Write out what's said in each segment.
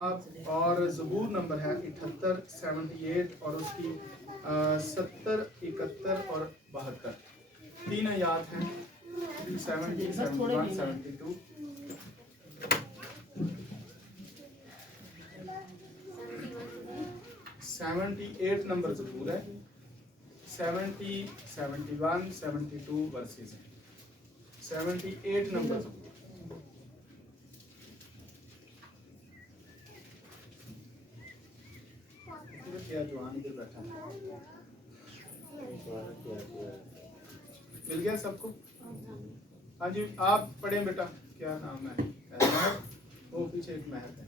और ज़बूर नंबर है 78, 78 और उसकी 70, 71 और 72 तीन आयात हैं। 70, 71, 72। 78 नंबर ज़बूर है। 70, 71, 72 वर्सेस हैं। 78 नंबर ज़बूर। क्या जवान इधर बैठा मिल गया सबको? हाँ जी, आप पढ़ें बेटा। क्या नाम है? वो पीछे एक महक है,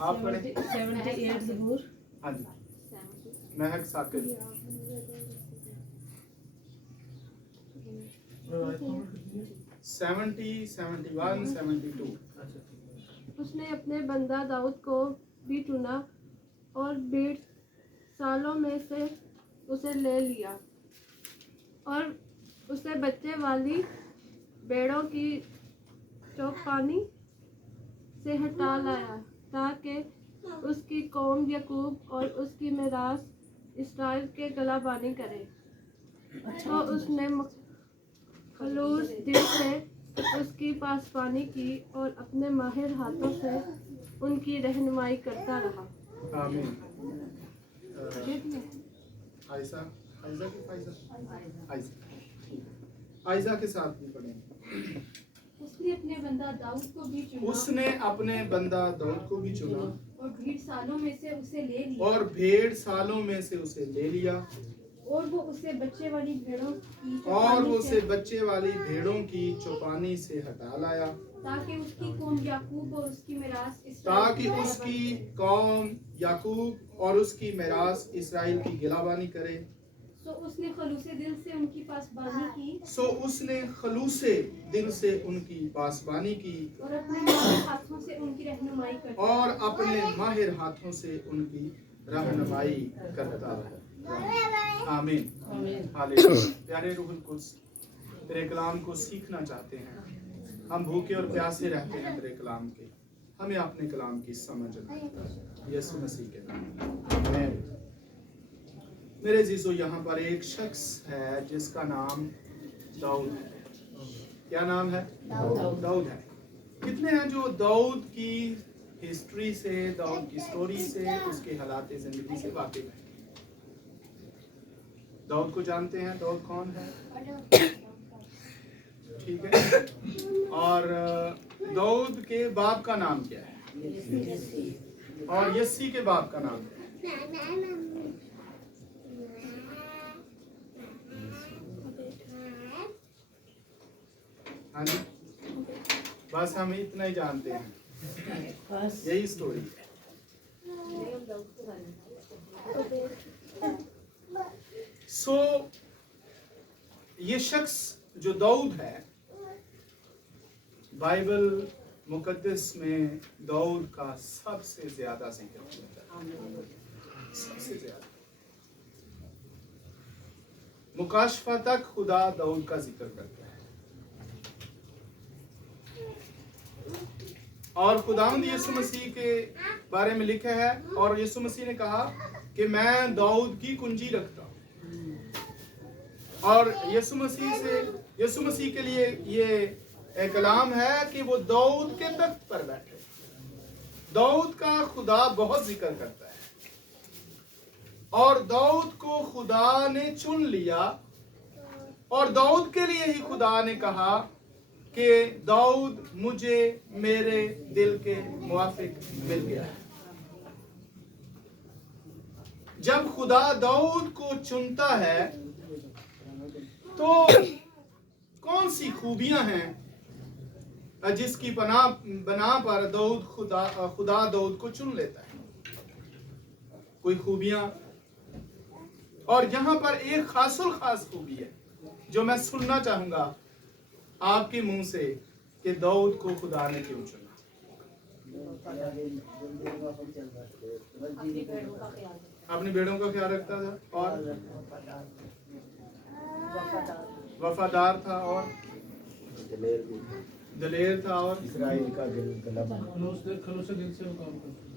आप पढ़ें। 78 ज़बूर। हाँ जी, महक साकिब। 70, 71, 72। उसने अपने बंदा दाऊद को भी चुना और 20 सालों में से उसे ले लिया और उसे बच्चे वाली भेड़ों की चौपानी से हटा लाया ताकि उसकी कौम याकूब और उसकी मिरास इसराइल के गलाबानी करे। तो उसने खलूस दिल से उसकी पासबानी की और अपने माहिर हाथों से उनकी रहनुमाई करता रहा। आमीन। आयशा, आयशा की आयशा के साथ भी पढ़ेंगे। उसने अपने बंदा दाऊद को भी चुना। उसने अपने बंदा दाऊद को भी चुना और 20 सालों में से उसे ले लिया। और 20 सालों में से उसे ले लिया और वो उसे बच्चे वाली भेड़ों की चौपानी से हटा लाया ताकि उसकी कौम याकूब और उसकी मिरास इसराइल की गिलाबानी करे। सो उसने खलूसे दिल से उनकी पासबानी की और अपने माहिर हाथों से उनकी रहनुमाई करता रहा। आमीन। हालेलुया। प्यारे रूहुल कुद्स, तेरे कलाम को सीखना चाहते हैं। हम भूखे और प्यासे रहते हैं तेरे कलाम के। हमें अपने कलाम की समझ यीशु मसीह के नाम में। मेरे जीसो, यहाँ पर एक शख्स है जिसका नाम दाऊद है। क्या नाम है? दाऊद है। कितने हैं जो दाऊद की हिस्ट्री से, दाऊद की स्टोरी से, उसके हालात जिंदगी से वाकिफ है? दाऊद को जानते हैं? दाऊद कौन है? ठीक है। और दाऊद के बाप का नाम क्या है? और यस्सी के बाप का नाम क्या है? हाँ जी, बस हम इतना ही जानते हैं। यही स्टोरी है। ये शख्स जो दाऊद है, बाइबल मुकद्दस में दाऊद का सबसे ज्यादा जिक्र होता है। सबसे ज्यादा मुकाशफा तक खुदा दाऊद का जिक्र करता है। और खुदावंद यीशु मसीह के बारे में लिखा है, और यीशु मसीह ने कहा कि मैं दाऊद की कुंजी रखता हूं। और यीशु मसीह के लिए ये कलाम है कि वो दाऊद के तख्त पर बैठे। दाऊद का खुदा बहुत जिक्र करता है और दाऊद को खुदा ने चुन लिया, और दाऊद के लिए ही खुदा ने कहा कि दाऊद मुझे मेरे दिल के मुआफिक मिल गया है। जब खुदा दाऊद को चुनता है तो कौन सी खूबियां हैं जिसकी बना पर दाऊद खुदा दाऊद को चुन लेता है? कोई खूबियां, और यहाँ पर एक खास खूबी है जो मैं सुनना चाहूंगा आपके मुंह से कि दाऊद को खुदा ने क्यों चुना। अपनी भेड़ों का ख्याल रखता था और वफादार था और दलेर था और इसराइल का दिल गला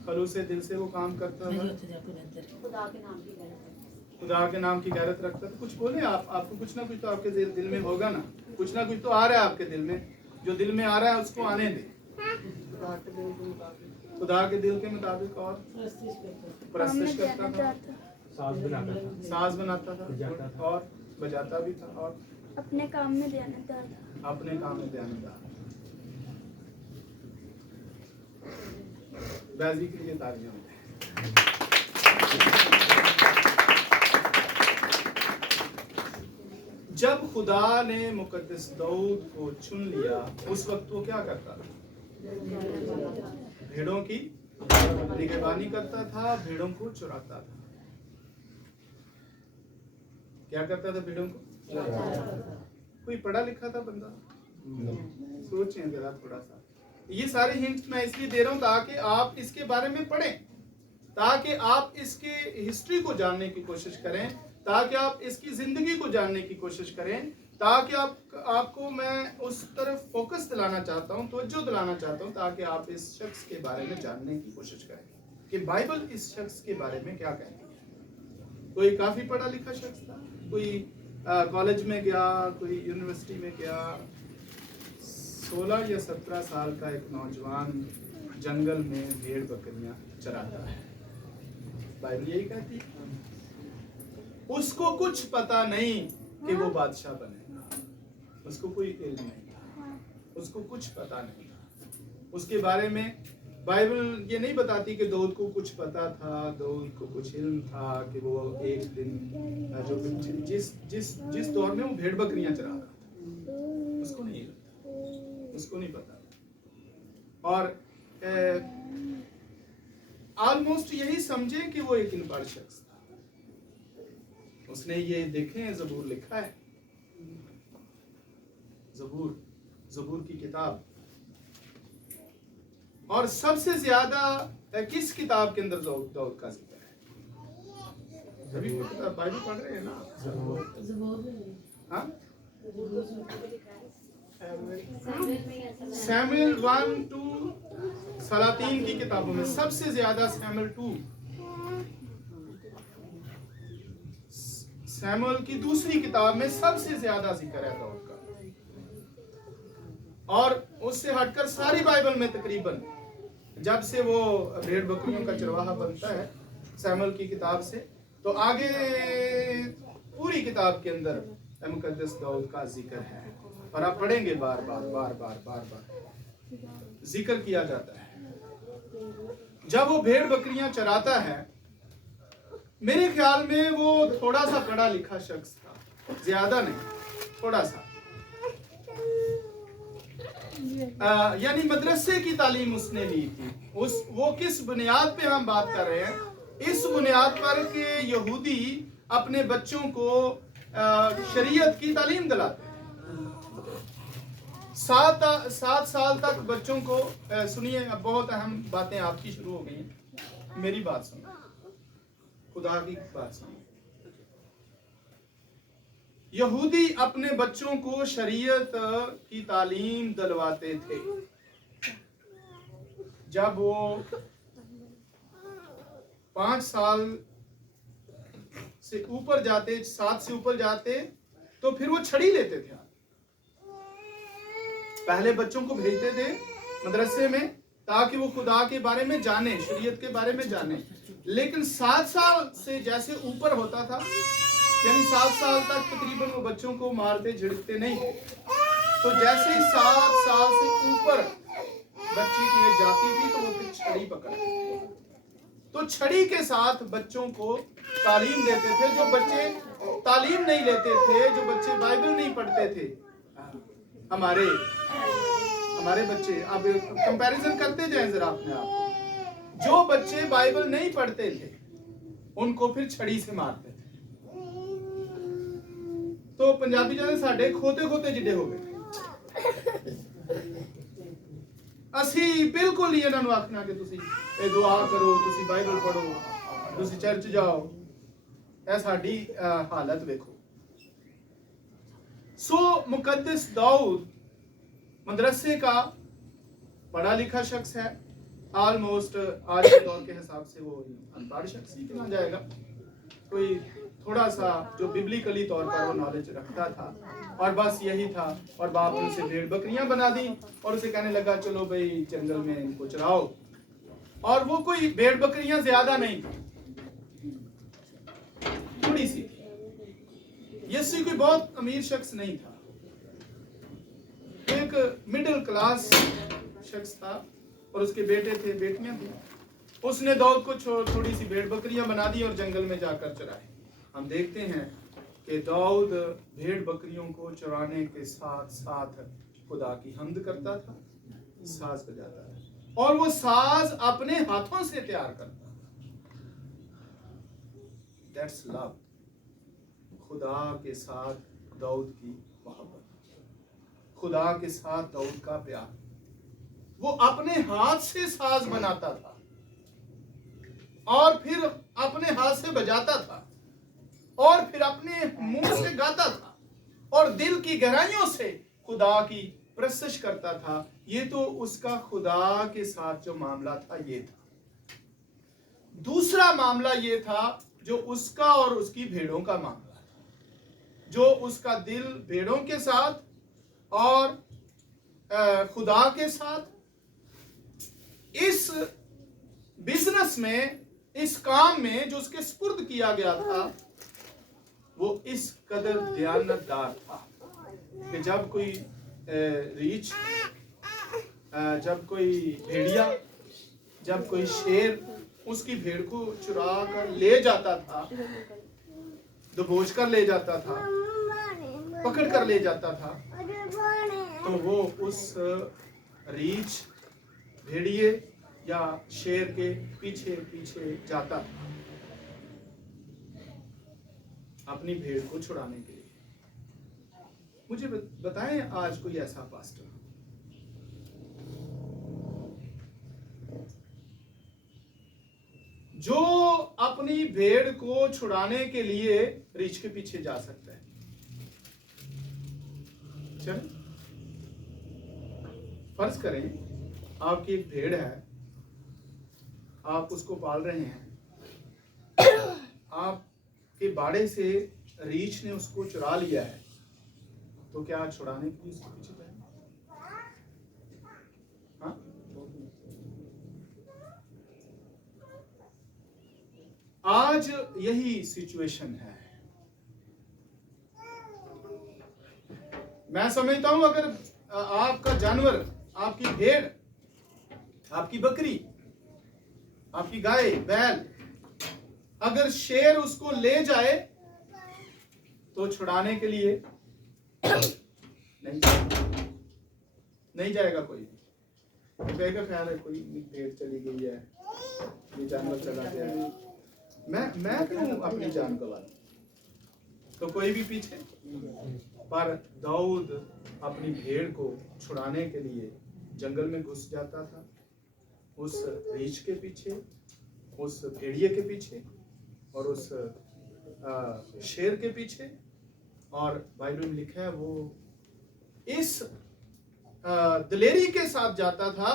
खलूस दिल से वो काम करता था, खुदा के नाम की गैरत रखता था। कुछ बोले आप, आपको कुछ ना कुछ तो आपके दिल में होगा ना, कुछ ना कुछ तो आ रहा है आपके दिल में। जो दिल में आ रहा है उसको आने दे, खुदा के दिल के मुताबिक। और परस्तिश करता था, साज बनाता था और बजाता भी था, और अपने काम में ध्यानदार था। अपने काम में ध्यानदार। बैजी के लिए तालियां होते हैं। जब खुदा ने मुकद्दस दाऊद को चुन लिया, उस वक्त वो क्या करता था? भेड़ों की निगरानी करता था, भेड़ों को चुराता था। क्या करता था? भेड़ों को। कोई पढ़ा लिखा था बंदा? सोचें जरा थोड़ा सा। ये सारे हिंट्स मैं इसलिए दे रहा हूं ताकि आप इसके बारे में पढ़ें, ताकि आप इसके हिस्ट्री को जानने की कोशिश करें, ताकि आप इसकी जिंदगी को जानने की कोशिश करें, ताकि आपको मैं उस तरफ फोकस दिलाना चाहता हूं, तवज्जो दिलाना चाहता हूं, ताकि आप इस शख्स के बारे में जानने की कोशिश करें कि बाइबल इस शख्स के बारे में क्या कहती है। कोई काफी पढ़ा लिखा शख्स था, कोई कॉलेज में गया, कोई यूनिवर्सिटी में गया। 16 या 17 साल का एक नौजवान जंगल में भेड़ बकरियां चराता है। बाइबल यही कहती है। उसको कुछ पता नहीं कि वो बादशाह बनेगा, उसको कोई इल्म नहीं था, उसको कुछ पता नहीं था उसके बारे में। बाइबल ये नहीं बताती कि दाऊद को कुछ पता था, दाऊद को कुछ इल्म था कि वो एक दिन जो जिस दौर में वो भेड़ बकरियां चरा रहा था, उसको नहीं इल्म, उसको नहीं पता। और ऑलमोस्ट यही समझे कि वो एक अनपढ़ शख्स था। उसने ये देखें ज़बूर लिखा है, ज़बूर की किताब। और सबसे ज्यादा किस किताब के अंदर दाऊद का जिक्र है? सभी बाइबल पढ़ रहे हैं ना? हाँ? सैमुएल 1-2 सलातीन की किताबों में सबसे ज्यादा सैमुएल की दूसरी किताब में सबसे ज्यादा जिक्र है दाऊद का। और उससे हटकर सारी बाइबल में तकरीबन जब से वो भेड़ बकरियों का चरवाहा बनता है सैमुएल की किताब से, तो आगे पूरी किताब के अंदर मुकद्दस दाऊद का जिक्र है। और आप पढ़ेंगे बार बार जिक्र किया जाता है। जब वो भेड़ बकरियां चराता है, मेरे ख्याल में वो थोड़ा सा पढ़ा लिखा शख्स था, ज्यादा नहीं, थोड़ा सा। यानी मदरसे की तालीम उसने ली थी। वो किस बुनियाद पे हम बात कर रहे हैं? इस बुनियाद पर कि यहूदी अपने बच्चों को शरीयत की तालीम दिलाते हैं। 7 साल तक बच्चों को सुनिए, अब बहुत अहम बातें आपकी शुरू हो गई हैं, मेरी बात सुनो, खुदा की बात सुनो। यहूदी अपने बच्चों को शरीयत की तालीम दिलवाते थे। जब वो 5 साल से ऊपर जाते, 7 से ऊपर जाते, तो फिर वो छड़ी लेते थे। पहले बच्चों को भेजते थे मदरसे में ताकि वो खुदा के बारे में जाने, शरीयत के बारे में जाने। लेकिन 7 साल से जैसे ऊपर होता था, यानी 7 साल तक तकरीबन वो बच्चों को मारते झिड़कते नहीं थे। तो जैसे ही 7 साल से ऊपर बच्ची की एज जाती थी तो वो फिर छड़ी पकड़ते, तो छड़ी के साथ बच्चों को तालीम देते थे। जो बच्चे तालीम नहीं लेते थे, जो बच्चे बाइबल नहीं पढ़ते थे, हमारे बच्चे, अब कंपैरिजन करते जाएं जरा अपने आप। जो बच्चे बाइबल नहीं पढ़ते थे उनको फिर छड़ी से मारते थे। तो पंजाबी जाने साडे खोते खोते जिड्डे हो गए। ਅਸੀਂ ਬਿਲਕੁਲ ਨਹੀਂ ਇਹਨਾਂ ਨੂੰ ਆਖਣਾ ਕਿ ਤੁਸੀਂ ਇਹ ਦੁਆ ਕਰੋ, ਤੁਸੀਂ ਬਾਈਬਲ ਪੜੋ, ਤੁਸੀਂ ਚਰਚ ਜਾਓ। ਇਹ ਸਾਡੀ ਹਾਲਤ ਵੇਖੋ। ਸੋ ਮੁਕੱਦਸ दाऊद मदरसे का पढ़ा लिखा शख्स है, ऑलमोस्ट आज के दौर के हिसाब से वो अनपढ़ शख्स ही माना जाएगा। कोई थोड़ा सा जो बिब्लिकली तौर पर वो नॉलेज रखता था और बस यही था। और बाप ने उसे भेड़ बकरियां बना दी और उसे कहने लगा चलो भाई जंगल में इनको चराओ। और वो कोई भेड़ बकरियां ज्यादा नहीं थी, थोड़ी सी थी। यस्सी कोई बहुत अमीर शख्स नहीं था, एक मिडिल क्लास शख्स था और उसके बेटे थे, बेटियां थी। उसने दाऊद को थोड़ी सी भेड़ बकरियां बना दी और जंगल में जाकर चराए। हम देखते हैं कि दाऊद भेड़ बकरियों को चराने के साथ साथ खुदा की हम्द करता था, साज बजाता था और वो साज अपने हाथों से तैयार करता था। That's love. खुदा के साथ दाऊद की मोहब्बत, खुदा के साथ दाऊद का प्यार। वो अपने हाथ से साज बनाता था और फिर अपने हाथ से बजाता था और फिर अपने मुंह से गाता था और दिल की गहराइयों से खुदा की प्रशंसा करता था। ये तो उसका खुदा के साथ जो मामला था ये था। दूसरा मामला ये था जो उसका और उसकी भेड़ों का मामला था, जो उसका दिल भेड़ों के साथ और खुदा के साथ इस बिजनेस में, इस काम में जो उसके सुपुर्द किया गया था, वो इस कदर दयानतदार था कि जब कोई रीछ, जब कोई भेड़िया, जब कोई शेर उसकी भेड़ को चुरा कर ले जाता था, दबोच कर ले जाता था, पकड़ कर ले जाता था, तो वो उस रीछ, भेड़िए या शेर के पीछे पीछे जाता था अपनी भेड़ को छुड़ाने के लिए। मुझे बताएं आज कोई ऐसा पास्टर जो अपनी भेड़ को छुड़ाने के लिए रीछ के पीछे जा सकता है? चल फर्ज करें आपकी एक भेड़ है, आप उसको पाल रहे हैं, आपके बाड़े से रीछ ने उसको चुरा लिया है, तो क्या आप छुड़ाने के लिए उसके पीछे जाएंगे? हाँ? आज यही सिचुएशन है। मैं समझता हूं अगर आपका जानवर, आपकी भेड़, आपकी बकरी, आपकी गाय, बैल, अगर शेर उसको ले जाए तो छुड़ाने के लिए नहीं जाएगा कोई। कहेगा ख्याल है कोई भेड़ चली गई है, ये जानवर चला गया है, मैं क्यों अपनी जान गंवाऊं? तो कोई भी पीछे। पर दाऊद अपनी भेड़ को छुड़ाने के लिए जंगल में घुस जाता था, उस रीछ के पीछे, उस भेड़िए के पीछे और उस शेर के पीछे। और बाइबल में लिखा है वो इस दिलेरी के साथ जाता था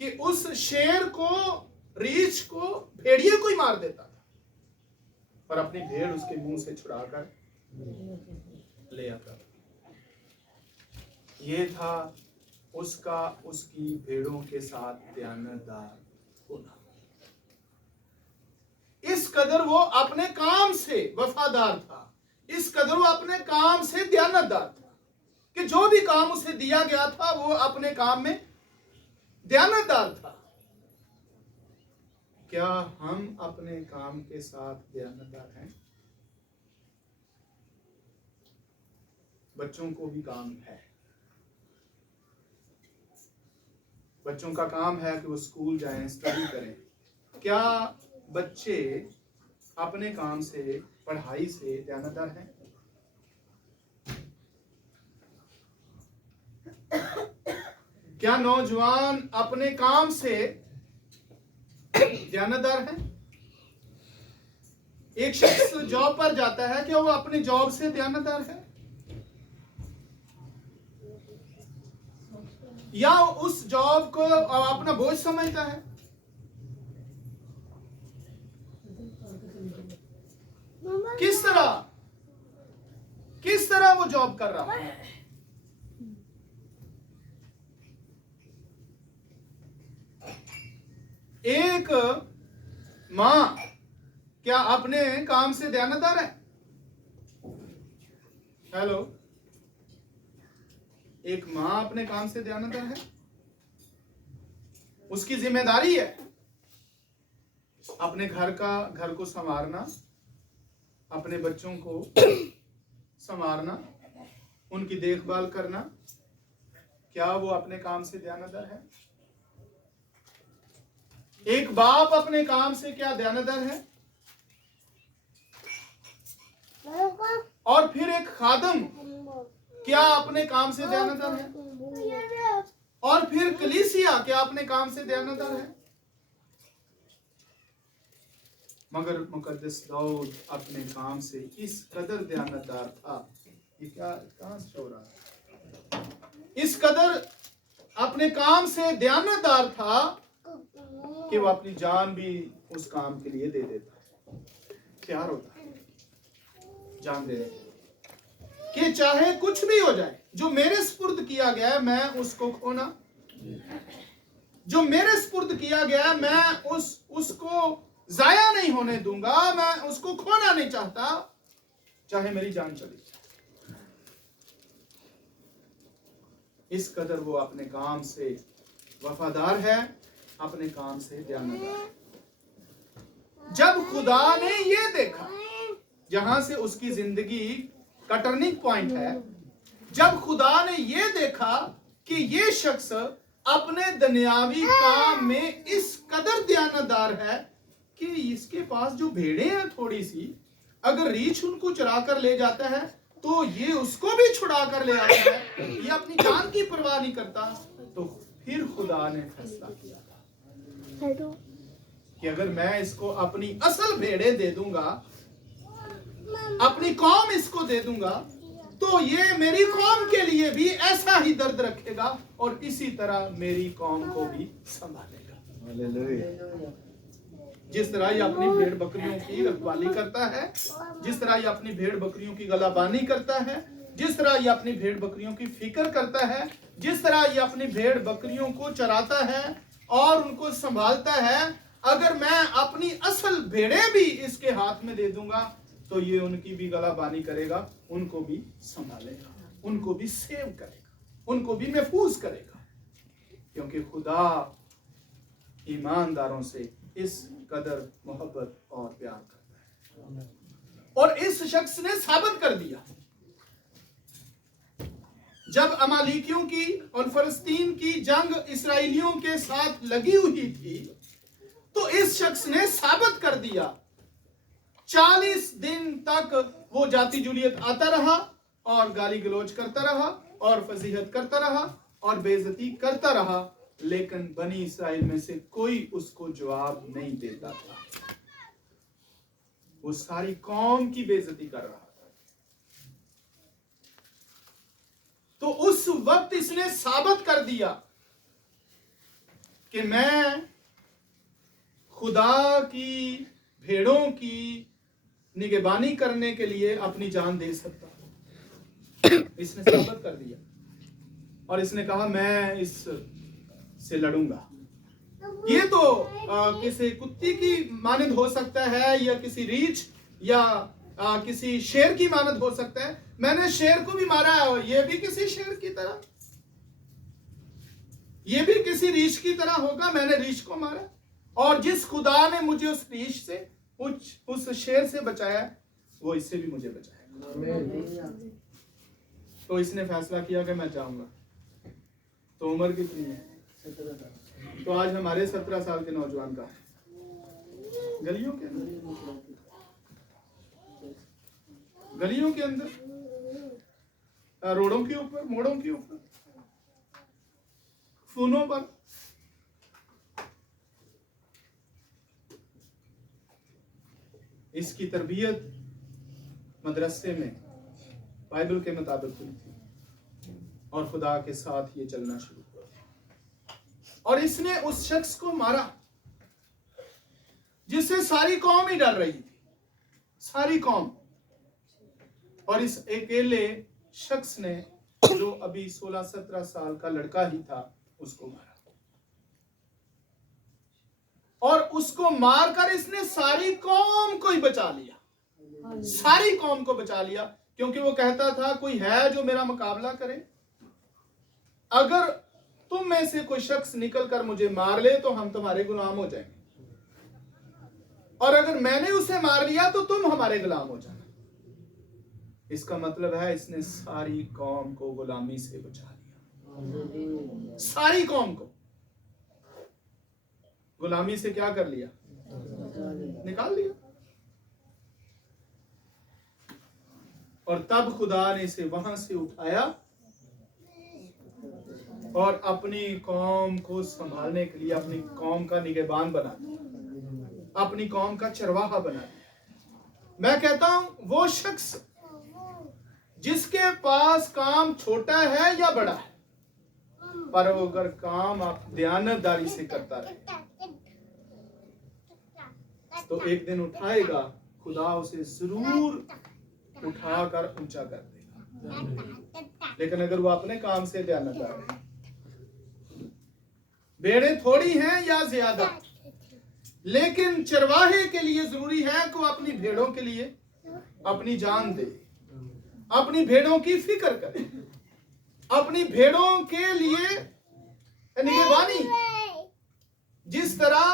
कि उस शेर को, रीछ को, भेड़िए को ही मार देता था और अपनी भेड़ उसके मुंह से छुड़ाकर ले आता था। ये था उसका उसकी भेड़ों के साथ दयानतदार होना। इस कदर वो अपने काम से वफादार था, इस कदर वो अपने काम से दयानतदार था कि जो भी काम उसे दिया गया था वो अपने काम में दयानतदार था। क्या हम अपने काम के साथ दयानतदार हैं? बच्चों को भी काम है, बच्चों का काम है कि वो स्कूल जाएं, स्टडी करें। क्या बच्चे अपने काम से, पढ़ाई से दयानतदार हैं? क्या नौजवान अपने काम से दयानतदार हैं? एक शख्स जॉब पर जाता है, क्या वो अपनी जॉब से दयानतदार है? या उस जॉब को अपना बोझ समझता है? किस तरह वो जॉब कर रहा है? एक मां क्या अपने काम से दयानतदार है? हेलो, एक मां अपने काम से दयानतदार है? उसकी जिम्मेदारी है अपने घर को संवारना, अपने बच्चों को संवारना, उनकी देखभाल करना। क्या वो अपने काम से दयानतदार है? एक बाप अपने काम से क्या दयानतदार है? और फिर एक खादम क्या अपने काम से दयानतदार है? और फिर कलीसिया क्या अपने काम से दयानतदार है? मगर मुकद्दस दाऊद अपने काम से इस कदर दयानतदार था। ये क्या कहां से हो रहा है? इस कदर अपने काम से दयानतदार था कि वो अपनी जान भी उस काम के लिए दे देता, तैयार होता है जान देने कि चाहे कुछ भी हो जाए, जो मेरे सुपुर्द किया गया है मैं उसको खोना, जो मेरे सुपुर्द किया गया है मैं उसको जाया नहीं होने दूंगा, मैं उसको खोना नहीं चाहता, चाहे मेरी जान चली जाए। इस कदर वो अपने काम से वफादार है, अपने काम से दयानतदार है। जब खुदा ने ये देखा, जहां से उसकी जिंदगी का टर्निंग पॉइंट है, जब खुदा ने ये देखा कि ये शख्स अपने दुनियावी काम में इस कदर दयानतदार है कि इसके पास जो भेड़ें हैं थोड़ी सी, अगर रीछ उनको चरा कर ले जाता है तो ये उसको भी छुड़ा कर ले आता है, ये अपनी जान की परवाह नहीं करता। तो फिर खुदा ने फैसला किया कि अगर मैं इसको अपनी असल भेड़ें दे दूंगा, अपनी कौम इसको दे दूंगा, तो ये मेरी कौम के लिए भी ऐसा ही दर्द रखेगा और इसी तरह मेरी कौम को भी संभालेगा। जिस तरह ये अपनी भेड़ बकरियों की रखवाली करता है, जिस तरह ये अपनी भेड़ बकरियों की गलाबानी करता है, जिस तरह ये अपनी भेड़ बकरियों की फिक्र करता है, जिस तरह ये अपनी भेड़ बकरियों को चराता है और उनको संभालता है, अगर मैं अपनी असल भेड़ें भी इसके हाथ में दे दूंगा तो ये उनकी भी गलाबानी करेगा, उनको भी संभालेगा, उनको भी सेव करेगा, उनको भी महफूज करेगा, क्योंकि खुदा ईमानदारों से इस कदर मोहब्बत और प्यार करता है। और इस शख्स ने साबित कर दिया, जब अमालिकियों की और फलस्तीन की जंग इस्राएलियों के साथ लगी हुई थी, तो इस शख्स ने साबित कर दिया। 40 दिन तक वो जाति जुलियत आता रहा और गाली गलौज करता रहा और फजीहत करता रहा और बेइज्जती करता रहा, लेकिन बनी इस्राएल में से कोई उसको जवाब नहीं देता था। वो सारी कौम की बेइज्जती कर रहा था। तो उस वक्त इसने साबित कर दिया कि मैं खुदा की भेड़ों की निगहबानी करने के लिए अपनी जान दे सकता हूं। इसने साबित कर दिया और इसने कहा मैं इस से लड़ूंगा। ये तो किसी कुत्ती की मानद हो सकता है या किसी रीछ या किसी शेर की मानद हो सकता है। मैंने शेर को भी मारा है और ये भी किसी शेर की तरह, ये भी किसी रीछ की तरह होगा। मैंने रीछ को मारा और जिस खुदा ने मुझे उस रीछ से उस शेर से बचाया, वो इससे भी मुझे बचाएगा। तो इसने फैसला किया कि मैं जाऊंगा। तो उम्र कितनी है? 17 तो आज हमारे 17 साल के नौजवान का गलियों के अंदर रोडों के ऊपर, मोड़ों के ऊपर, फोनों पर इसकी तरबियत मदरसे में बाइबल के मुताबिक हुई थी और खुदा के साथ ये चलना शुरू हुआ। और इसने उस शख्स को मारा जिससे सारी कौम ही डर रही थी, सारी कौम। और इस अकेले शख्स ने, जो अभी 16-17 साल का लड़का ही था, उसको मारा। और उसको मारकर इसने सारी कौम को ही बचा लिया, सारी कौम को बचा लिया। क्योंकि वो कहता था कोई है जो मेरा मुकाबला करे, अगर तुम में से कोई शख्स निकल कर मुझे मार ले तो हम तुम्हारे गुलाम हो जाएंगे, और अगर मैंने उसे मार लिया तो तुम हमारे गुलाम हो जाना। इसका मतलब है इसने सारी कौम को गुलामी से बचा लिया, सारी कौम को गुलामी से क्या कर लिया, निकाल लिया। और तब खुदा ने इसे वहां से उठाया और अपनी कौम को संभालने के लिए अपनी कौम का निगहबान बना दिया, अपनी कौम का चरवाहा बना दिया। मैं कहता हूं वो शख्स जिसके पास काम छोटा है या बड़ा है, पर अगर काम आप दयानतदारी से करता रहे तो एक दिन उठाएगा खुदा, उसे जरूर उठाकर ऊंचा कर देगा। लेकिन अगर वो अपने काम से दयानतदार है, भेड़ें थोड़ी हैं या ज्यादा, लेकिन चरवाहे के लिए जरूरी है कि वो अपनी भेड़ों के लिए अपनी जान दे, अपनी भेड़ों की फिक्र करे, अपनी भेड़ों के लिए निगहबानी जिस तरह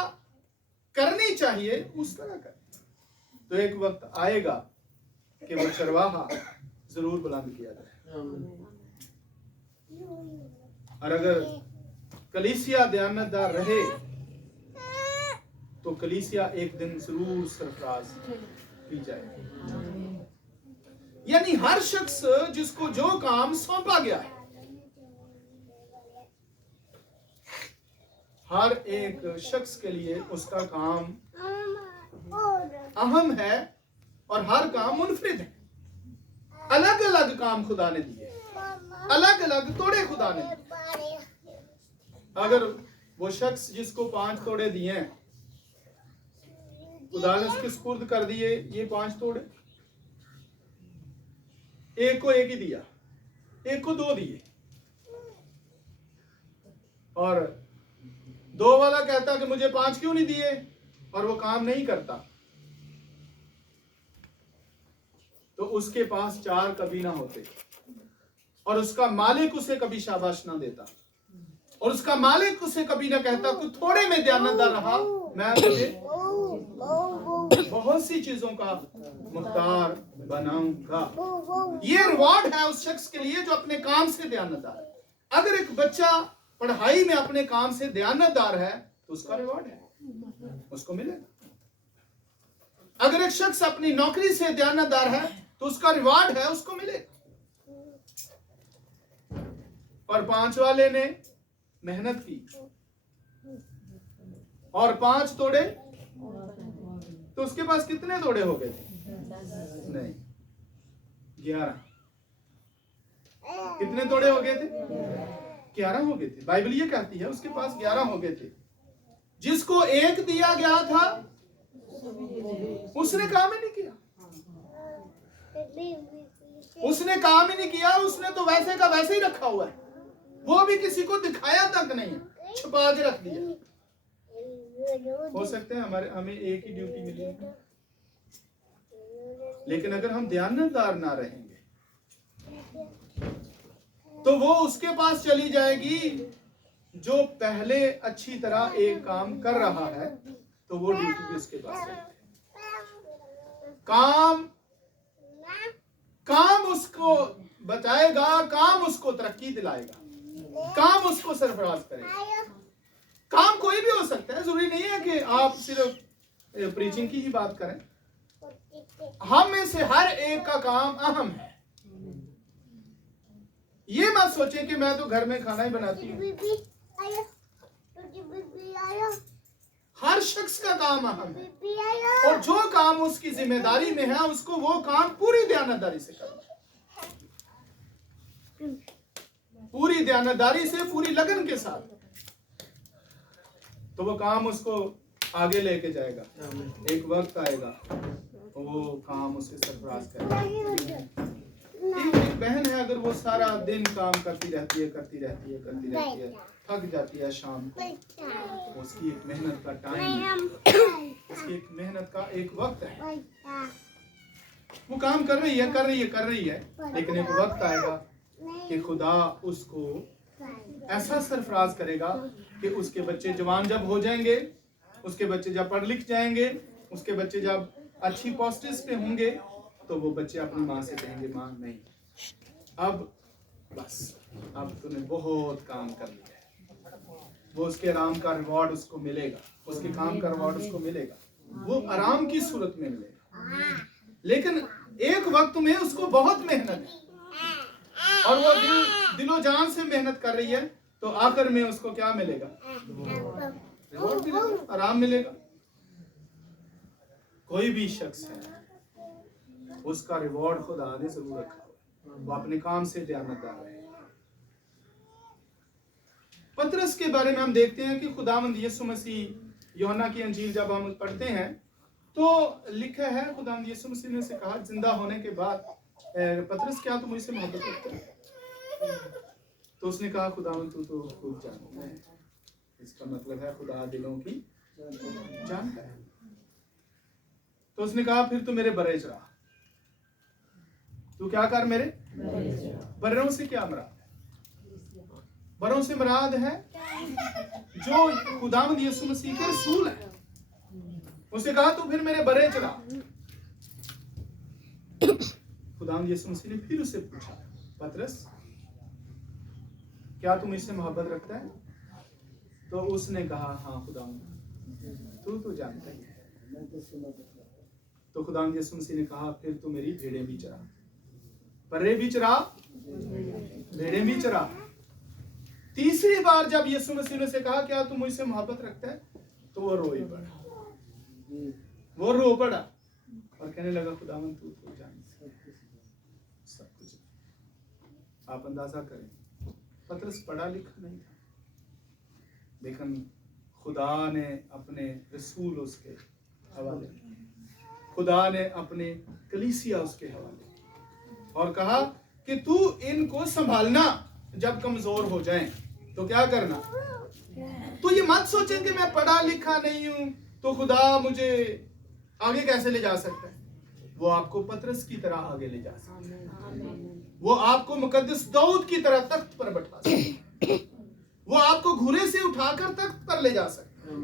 करनी चाहिए उस तरह करे। तो एक वक्त आएगा कि वो चरवाहा जरूर बुलंद किया जाए। और अगर कलीसिया दयानतदार रहे तो कलीसिया एक दिन जरूर सरफराज की जाएगी। यानी हर शख्स जिसको जो काम सौंपा गया है, हर एक शख्स के लिए उसका काम अहम है और हर काम मुनफरिद है। अलग अलग काम खुदा ने दिए, अलग अलग तोड़े खुदा ने दिए। अगर वो शख्स जिसको 5 तोड़े दिए हैं, खुदा ने उसके सुपुर्द कर दिए ये 5 तोड़े, एक को 1 ही दिया, एक को 2 दिए, और 2 वाला कहता कि मुझे 5 क्यों नहीं दिए, और वो काम नहीं करता, तो उसके पास 4 कभी ना होते, और उसका मालिक उसे कभी शाबाश ना देता, और उसका मालिक उसे कभी ना कहता कि थोड़े में दयानतदार रहा, मैं तुझे बहुत सी चीजों का मुख्तार बनाऊंगा। ये रिवॉर्ड है उस शख्स के लिए जो अपने काम से दयानतदार है। अगर एक बच्चा पढ़ाई में अपने काम से दयानतदार है तो उसका रिवॉर्ड है, उसको मिलेगा। अगर एक शख्स अपनी नौकरी से दयानतदार है तो उसका रिवॉर्ड है, उसको मिलेगा। और 5 वाले ने मेहनत की और 5 तोड़े, तो उसके पास कितने तोड़े हो गए थे? नहीं, 11। कितने तोड़े हो गए थे? 11 हो गए थे। बाइबल ये कहती है उसके पास 11 हो गए थे। जिसको 1 दिया गया था उसने काम ही नहीं किया, उसने काम ही नहीं किया, उसने तो वैसे का वैसे ही रखा हुआ है, वो भी किसी को दिखाया तक नहीं है, छुपा के रख दिया। हो सकते हैं हमें एक ही ड्यूटी मिली है, लेकिन अगर हम दयानतदार ना रहेंगे तो वो उसके पास चली जाएगी जो पहले अच्छी तरह एक काम कर रहा है, तो वो ड्यूटी भी उसके पास जाएगी। काम उसको बचाएगा, काम उसको तरक्की दिलाएगा, काम उसको सरफराज करेगा। काम कोई भी हो सकता है, जरूरी नहीं है कि आप सिर्फ प्रीचिंग की ही बात करें। हम में से हर एक का काम अहम है। ये मत सोचें कि मैं तो घर में खाना ही बनाती हूँ। हर शख्स का काम अहम है, और जो काम उसकी जिम्मेदारी में है उसको वो काम पूरी दयानतदारी से करना, पूरी दयानतदारी से, पूरी लगन के साथ। तो वो काम उसको आगे लेके जाएगा। एक वक्त आएगा तो वो काम उसे सरफराज करेगा। एक बहन है, अगर वो सारा दिन काम करती रहती है, थक जाती है शाम को, उसकी एक मेहनत का टाइम है, उसकी एक मेहनत का एक वक्त है। वो काम कर रही है, लेकिन एक वक्त आएगा कि खुदा उसको ऐसा सरफराज करेगा कि उसके बच्चे जवान जब हो जाएंगे, उसके बच्चे जब पढ़ लिख जाएंगे, उसके बच्चे जब अच्छी पोस्ट्स पे होंगे, तो वो बच्चे अपनी माँ से कहेंगे, माँ नहीं, अब बस, अब तूने बहुत काम कर लिया है। वो उसके आराम का रिवॉर्ड उसको मिलेगा, उसके काम का रिवॉर्ड उसको मिलेगा, वो आराम की सूरत में मिलेगा। लेकिन एक वक्त में उसको बहुत मेहनत है और वो दिलो जान से मेहनत कर रही है, तो आखिर में उसको क्या मिलेगा? रिवॉर्ड मिलेगा, आराम मिलेगा। कोई भी शख्स है, उसका रिवॉर्ड खुदा ने जरूर रखा, वो अपने काम से दयानतदार है। पतरस के बारे में हम देखते हैं कि खुदावंद यीशु मसीह, यूहन्ना की अंजील जब हम पढ़ते हैं तो लिखा है, खुदावंद यीशु मसीह ने उसे कहा जिंदा होने के बाद, पतरस क्या तुम मुझसे मोहब्बत करते हो? तो उसने कहा, खुदावंद तू तो खूब जानता है। इसका मतलब है खुदा दिलों की जानता है। तो उसने कहा, फिर तू मेरे बर्रे चढ़ा। तू क्या कर? मेरे बर्रों से क्या मुराद है? बर्रों से मुराद है जो खुदावंद यीशु मसीह के रसूल है। उसने कहा, तू फिर मेरे बर्रे चढ़ा। खुदावंद यीशु मसीह ने फिर उससे पूछा, पतरस क्या तुम इससे मोहब्बत रखता है? तो उसने कहा, हाँ खुदावंद तू तो जानता ही है। तो खुदावंद यीशु मसीह ने कहा, फिर तू मेरी भेड़ें भी चरा, बर्रे भी चरा, भेड़ें भी चरा। तीसरी बार जब यीशु मसीह ने से कहा, क्या तू मुझसे मोहब्बत रखता है? तो वो रोई पड़ा, वो रो पड़ा और कहने लगा, खुदावंद तू तो जानता है सब कुछ। आप अंदाजा करें, पतरस पढ़ा लिखा नहीं था, लेकिन खुदा ने अपने रसूल उसके हवाले, खुदा ने अपने कलीसिया उसके हवाले और कहा कि तू इनको संभालना, जब कमजोर हो जाएं तो क्या करना। तो ये मत सोचें कि मैं पढ़ा लिखा नहीं हूं तो खुदा मुझे आगे कैसे ले जा सकता है। वो आपको पतरस की तरह आगे ले जा सकता है, वो आपको मुकद्दस दाऊद की तरह तख्त पर बैठा सकता है, वो आपको घुरे से उठाकर तख्त पर ले जा सकता है।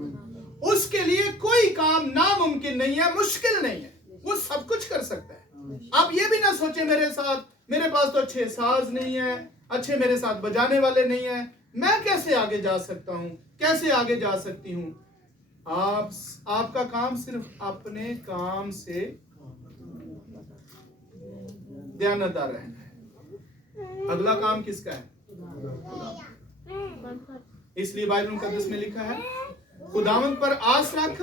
उसके लिए कोई काम नामुमकिन नहीं है, मुश्किल नहीं है, वो सब कुछ कर सकता है। आप ये भी ना सोचे मेरे पास तो अच्छे साज नहीं है, अच्छे मेरे साथ बजाने वाले नहीं है, मैं कैसे आगे जा सकता हूँ, कैसे आगे जा सकती हूँ। आपका काम सिर्फ अपने काम से दयानतदार रहना है। अगला काम किसका है? इसलिए बाइबल मुकद्दस में लिखा है, खुदावंद पर आस रख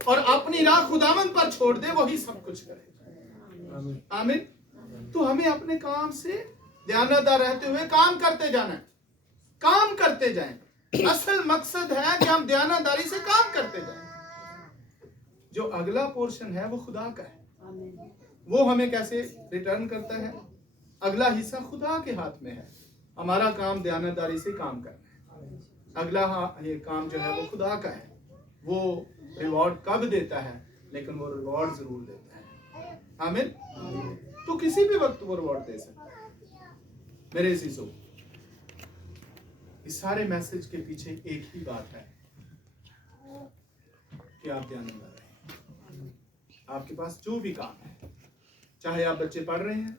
और अपनी राह खुदावंद पर छोड़ दे, वही सब कुछ करे। आमीन। तो हमें अपने काम से दयानतदार रहते हुए काम करते जाना है, काम करते जाएं। असल मकसद है कि हम दयानतदारी से काम करते जाएं। जो अगला पोर्शन है वो खुदा का है, वो हमें कैसे रिटर्न करता है, अगला हिस्सा खुदा के हाथ में है। हमारा काम दयानतदारी से काम करना है। अगला ये काम जो है वो खुदा का है। वो रिवॉर्ड कब देता है, लेकिन वो रिवॉर्ड जरूर देता है। आमीन। तो किसी भी वक्त वो रिवॉर्ड दे सकता है। मेरे अजीजों, इस सारे मैसेज के पीछे एक ही बात है कि आप दयानतदार रहें। आपके पास जो भी काम है, चाहे आप बच्चे पढ़ रहे हैं,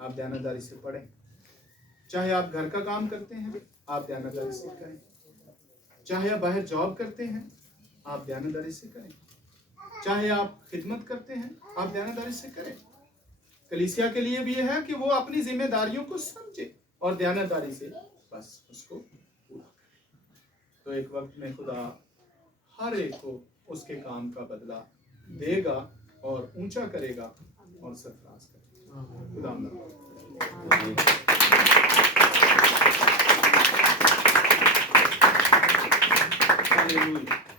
आप दयानतदारी से पढ़ें। चाहे आप घर का काम करते हैं, आप दयानतदारी से करें। चाहे आप बाहर जॉब करते हैं, आप दयानतदारी से करें। चाहे आप खिदमत करते हैं, आप दयानतदारी से करें। कलीसिया के लिए भी यह है कि वो अपनी जिम्मेदारियों को समझे और दयानतदारी से बस उसको पूरा करे। तो एक वक्त में खुदा हर एक को उसके काम का बदला देगा और ऊंचा करेगा और सरफराज करेगा। खुदा हालेलुया।